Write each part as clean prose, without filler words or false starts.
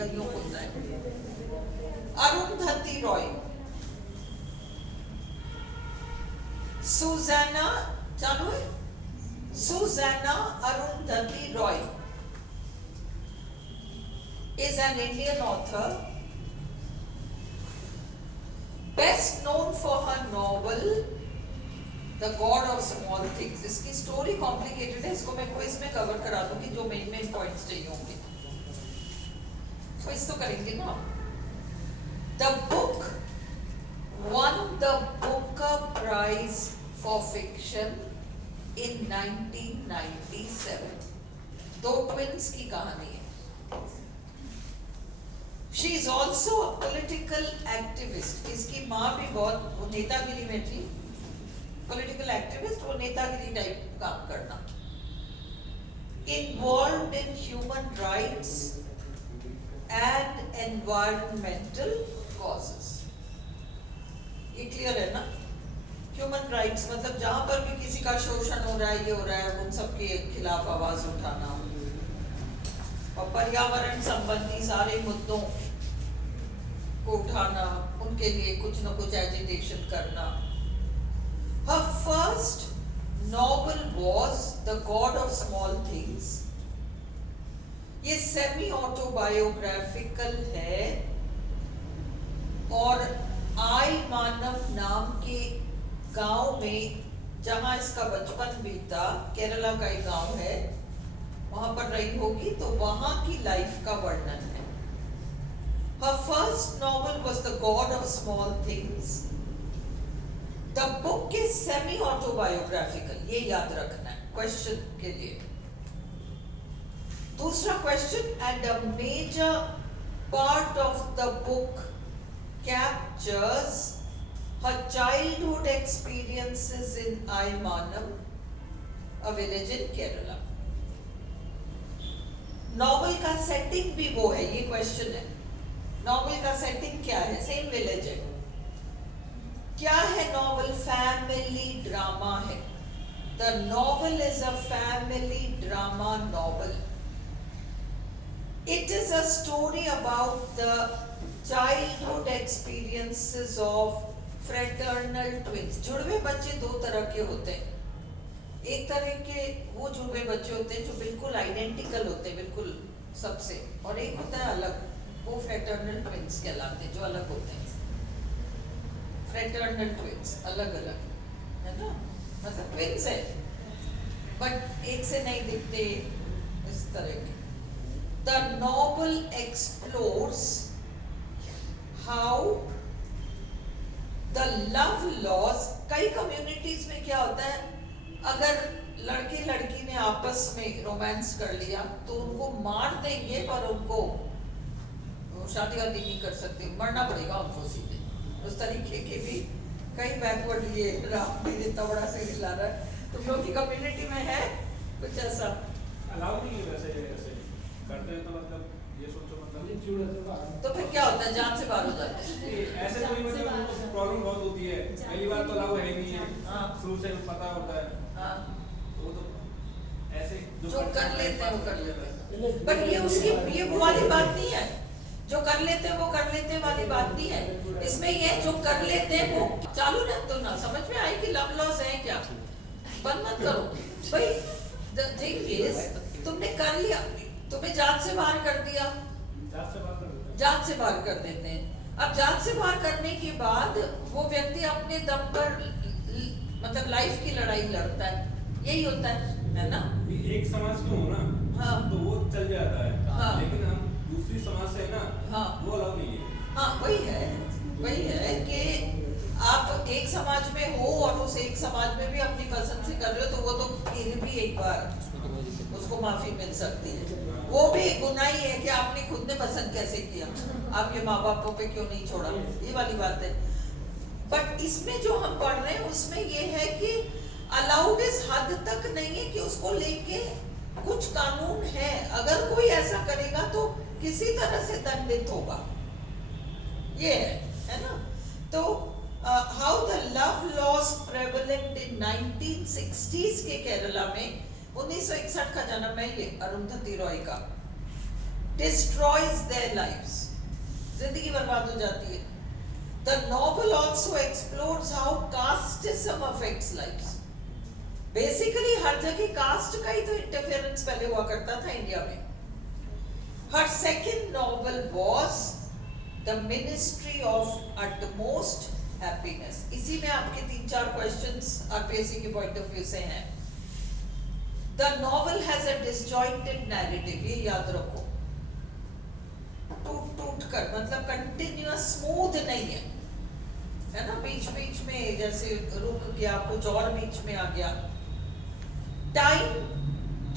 कईयों को होता है। अरुंधति रॉय, सुजाना, चालू है, Sujana Arundhati Roy is an Indian author, best known for her novel The God of Small Things. इसकी स्टोरी कॉम्प्लिकेटेड है, इसको मैं क्विज में कवर करा दूंगी जो मेन पॉइंट्स चाहिए होंगे। क्विज तो करेंगे ना। The book won the Booker Prize for Fiction in 1997. दो ट्विंस की कहानी है। She is also a political activist. इसकी माँ भी बहुत, वो नेतागिरी में थी, political activist, वो नेतागिरी टाइप काम करना, involved in human rights and environmental causes. ये क्लियर है ना? ह्यूमन राइट्स मतलब जहां पर भी किसी का शोषण हो रहा है, ये हो रहा है, उन सब के खिलाफ आवाज उठाना और पर्यावरण संबंधी सारे मुद्दों को उठाना, उनके लिए कुछ न कुछ एजिटेशन करना। Her first novel was The God of Small Things. ये सेमी ऑटोबायोग्राफिकल है और आई मानव नाम के गांव में, जहां इसका बचपन बीता, केरला का एक गांव है, वहां पर रही होगी, तो वहां की लाइफ का वर्णन है। Her first novel was The God of Small Things. The book is semi autobiographical, ये याद रखना है क्वेश्चन के लिए। दूसरा question, and a major part of the book captures her childhood experiences in Aymanam, a village in Kerala. Novel का setting भी वो है, ये क्वेश्चन है। नॉवल का सेटिंग क्या है? सेम विलेज है। क्या है नॉवल? फैमिली ड्रामा है। The novel is a family drama novel. It is a story about the childhood experiences of fraternal twins. जुड़वे बच्चे दो तरह के होते हैं। एक तरह के वो जुड़वे बच्चे होते हैं जो बिल्कुल आइडेंटिकल होते हैं, बिल्कुल सबसे, और एक होता है अलग, वो फ्रेटर्नल ट्विंस कहलाते हैं, जो अलग होते हैं। फ्रेटर्नल ट्विंस अलग अलग है ना, मतलब ट्विंस है बट एक से नहीं दिखते, इस तरह के। The novel explores how the love loss. कई कम्युनिटीज में क्या होता है, अगर लड़के लड़की ने आपस में रोमांस कर लिया तो उनको मार देंगे, पर उनको शादी वादी नहीं कर सकते, मरना पड़ेगा उनको सीधे। उस तरीके के भी कई बैकवर्ड, ये राम मेरे तबड़ा से हिला रहा है, तुम लोग की कम्युनिटी में है कुछ ऐसा? अलाउ नहीं है वैसे, ऐसे करते हैं तो मतलब ये सोचो, मतलब तो फिर क्या होता है, जान से बाहर हो जाते हैं। ऐसे कोई मतलब प्रॉब्लम बहुत होती है, पहली बार तो अलाउ है नहीं है, शुरू से पता होता है। हाँ, वो तो ऐसे जो कर लेते हैं वो कर लेते हैं, बट ये उसकी, ये वो वाली बात नहीं है। जो कर लेते हैं वो कर लेते हैं वाली बात नहीं है। इसमें ये जो कर लेते हैं वो चालू रख दो ना, समझ में आई कि लव लॉस है क्या, बंद मत करो भाई। द थिंग इज, तुमने कर लिया, तुम्हें जान से बाहर कर दिया, जान से बाहर कर देते हैं। अब जान से बाहर करने के बाद वो व्यक्ति अपने दम पर मतलब लाइफ की लड़ाई लड़ता है, यही होता है ना। एक समाज के हो ना, हाँ, तो वो चल जाता है। हाँ, लेकिन हम दूसरी समाज से है ना, हाँ, वो अलाउ नहीं है। हाँ, वही है कि आप एक समाज में हो और उस एक समाज में भी अपनी पसंद से कर रहे हो, तो वो तो फिर भी एक बार उसको माफी मिल सकती है। वो भी गुनाह ही है कि आपने खुद ने पसंद कैसे किया, आपके माँ बापों पे क्यों नहीं छोड़ा, ये वाली बात है। बट इसमें जो हम पढ़ रहे हैं उसमें ये है कि अलाउड इस हद तक नहीं है कि उसको लेके कुछ कानून है, अगर कोई ऐसा करेगा तो किसी तरह से दंडित होगा, ये है ना। तो how the love loss prevalent in 1960s के केरला में, 1961 का जन्म है ये अरुंधति रॉय का। destroys their lives. जिंदगी बर्बाद हो जाती है. The novel also explores how casteism affects lives. Basically हर जगह caste का ही तो interference पहले हुआ करता था इंडिया में. Her second novel was The Ministry of Utmost Happiness. इसी में आपके 3-4 questions RPSC के point of view से हैं. The novel has a disjointed narrative. ये याद रखो. टूट कर मतलब कंटिन्यूअस स्मूथ नहीं है, है ना. बीच बीच में जैसे रुक गया, कुछ और बीच में आ गया. टाइम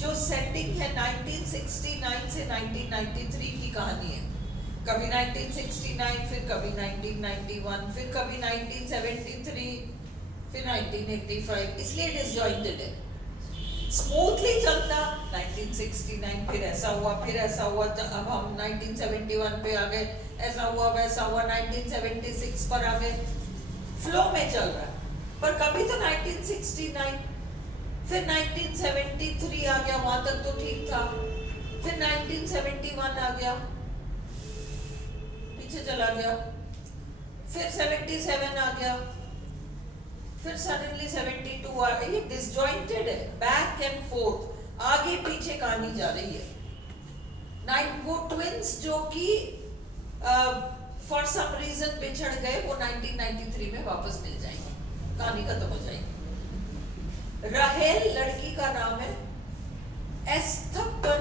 जो सेटिंग है 1969 से 1993 की कहानी है. कभी 1969, फिर कभी 1991, फिर कभी 1973, फिर 1985. इसलिए डिसजॉइंटेड है. स्मूथली चलता 1969, फिर ऐसा हुआ, फिर ऐसा हुआ, अब हम 1971 पे आ गए, ऐसा हुआ वैसा हुआ, 1976 पर आ गए. फ्लो में चल रहा है. पर कभी तो 1969, फिर 1973 आ गया, वहां तक तो ठीक था. फिर 1971 आ गया, पीछे चला गया. फिर 77 आ गया, फिर सडनली 72 आ गया. ये डिसजॉइंटेड है, बैक एंड फोर्थ, आगे पीछे कहानी जा रही है. वो ट्विंस जो कि फॉर सम रीजन बिछड़ गए, वो 1993 में वापस मिल जाएंगे, कहानी खत्म हो जाएगी. राहेल लड़की का नाम है, एस्थेपन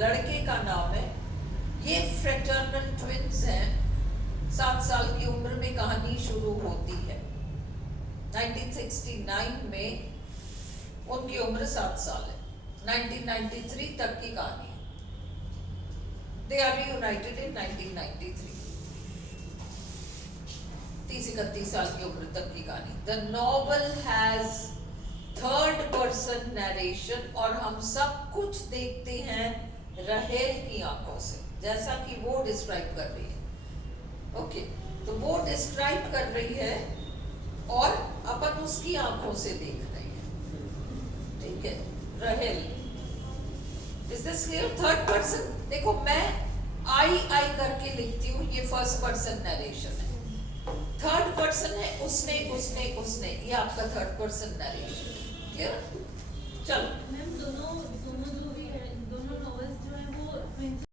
लड़के का नाम है. ये फ्रेटर्नल ट्विंस हैं. 7 साल की उम्र में कहानी शुरू होती है. 1969 में उनकी उम्र 7 साल है. 1993 तक की कहानी है. They are reunited in 1993. 30-31 साल की उम्र तक की कहानी. The novel has third person narration और हम सब कुछ देखते हैं राहेल की आंखों से, जैसा कि वो डिस्क्राइब कर रही है. ओके, तो वो डिस्क्राइब कर रही है और अपन उसकी आंखों से देख रहे हैं. ठीक है, राहेल. Is this clear? Third person. देखो मैं आई करके लिखती हूँ, ये फर्स्ट पर्सन नरेशन है. थर्ड पर्सन है उसने उसने उसने, ये आपका थर्ड पर्सन नरेशन. क्लियर? चलो मैम दोनों